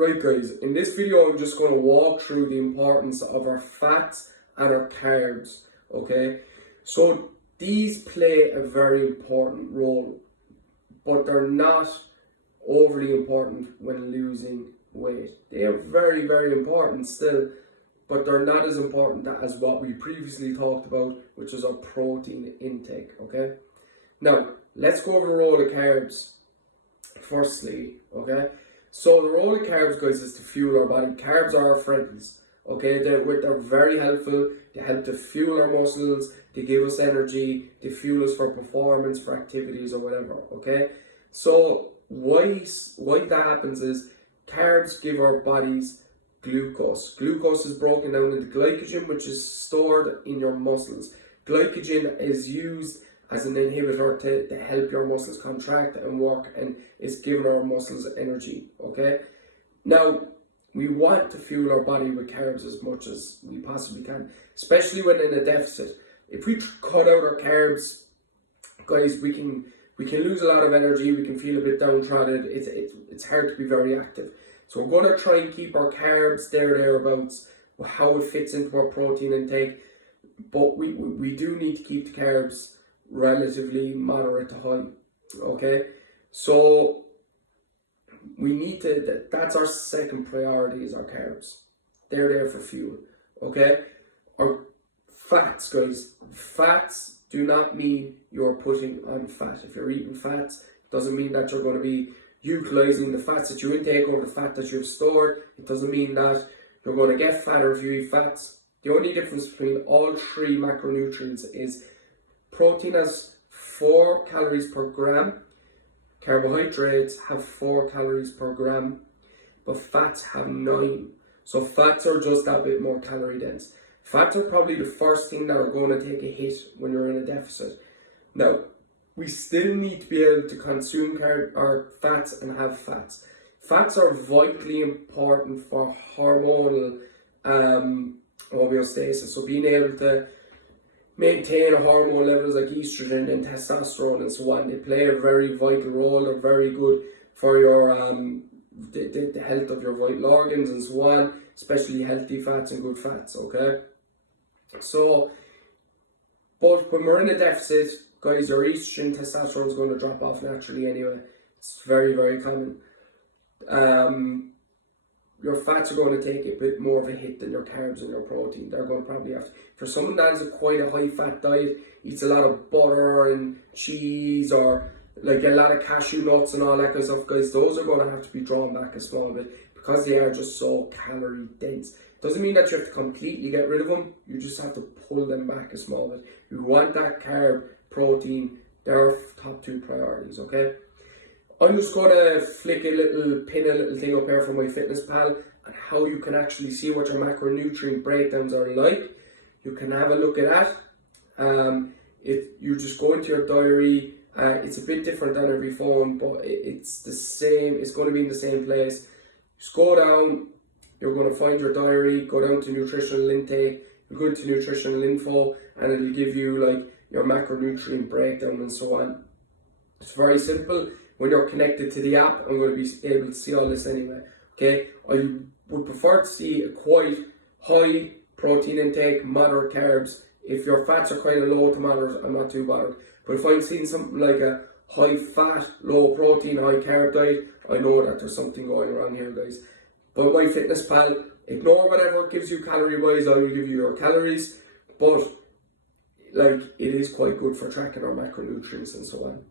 Right guys, in this video I'm just going to walk through the importance of our fats and our carbs, okay? So these play a very important role, but they're not overly important when losing weight. They are very, very important still, but they're not as important as what we previously talked about, which is our protein intake, okay? Now, let's go over the role of carbs firstly, okay? So the role of carbs, guys, is to fuel our body. Carbs are our friends, okay? They're very helpful. They help to fuel our muscles. They give us energy. They fuel us for performance, for activities or whatever, okay? So why that happens is carbs give our bodies glucose. Glucose is broken down into glycogen, which is stored in your muscles. Glycogen is used as an inhibitor to help your muscles contract and work, and it's giving our muscles energy, okay? Now, we want to fuel our body with carbs as much as we possibly can, especially when in a deficit. If we cut out our carbs, guys, we can lose a lot of energy, we can feel a bit downtrodden, it's hard to be very active. So we're going to try and keep our carbs thereabouts, how it fits into our protein intake, but we do need to keep the carbs relatively moderate to high, okay? So we need to, that's our second priority, is our carbs. They're there for fuel, okay? Our fats, guys, fats do not mean you're putting on fat. If you're eating fats, it doesn't mean that you're going to be utilizing the fats that you intake over the fat that you've stored. It doesn't mean that you're going to get fatter if you eat fats. The only difference between all three macronutrients is protein has 4 calories per gram, carbohydrates have 4 calories per gram, but fats have 9. So fats are just that bit more calorie dense. Fats are probably the first thing that are going to take a hit when you're in a deficit. Now, we still need to be able to consume our fats and have fats. Fats are vitally important for hormonal homeostasis, so being able to maintain hormone levels like estrogen and testosterone and so on. They play a very vital role. They're very good for your the health of your vital organs and so on, especially healthy fats and good fats, okay? So, but when we're in a deficit, guys, your estrogen, testosterone is going to drop off naturally anyway. It's very, very common. Your fats are going to take a bit more of a hit than your carbs and your protein. They're going to probably have to. For someone that has quite a high fat diet, eats a lot of butter and cheese or like a lot of cashew nuts and all that kind of stuff, guys, those are going to have to be drawn back a small bit because they are just so calorie dense. Doesn't mean that you have to completely get rid of them. You just have to pull them back a small bit. You want that carb, protein, they're top 2 priorities, okay? I'm just going to pin a little thing up here from MyFitnessPal and how you can actually see what your macronutrient breakdowns are like. You can have a look at that. If you just go into your diary, it's a bit different on every phone, but it's the same. It's going to be in the same place. Just go down. You're going to find your diary. Go down to nutritional intake. You go to nutritional info, and it'll give you like your macronutrient breakdown and so on. It's very simple. When you're connected to the app, I'm going to be able to see all this anyway, okay? I would prefer to see a quite high protein intake, moderate carbs. If your fats are kind of low to moderate, I'm not too bothered. But if I'm seeing something like a high fat, low protein, high carb diet, I know that there's something going wrong here, guys. But MyFitnessPal, ignore whatever it gives you calorie-wise. I will give you your calories. But, like, it is quite good for tracking our macronutrients and so on.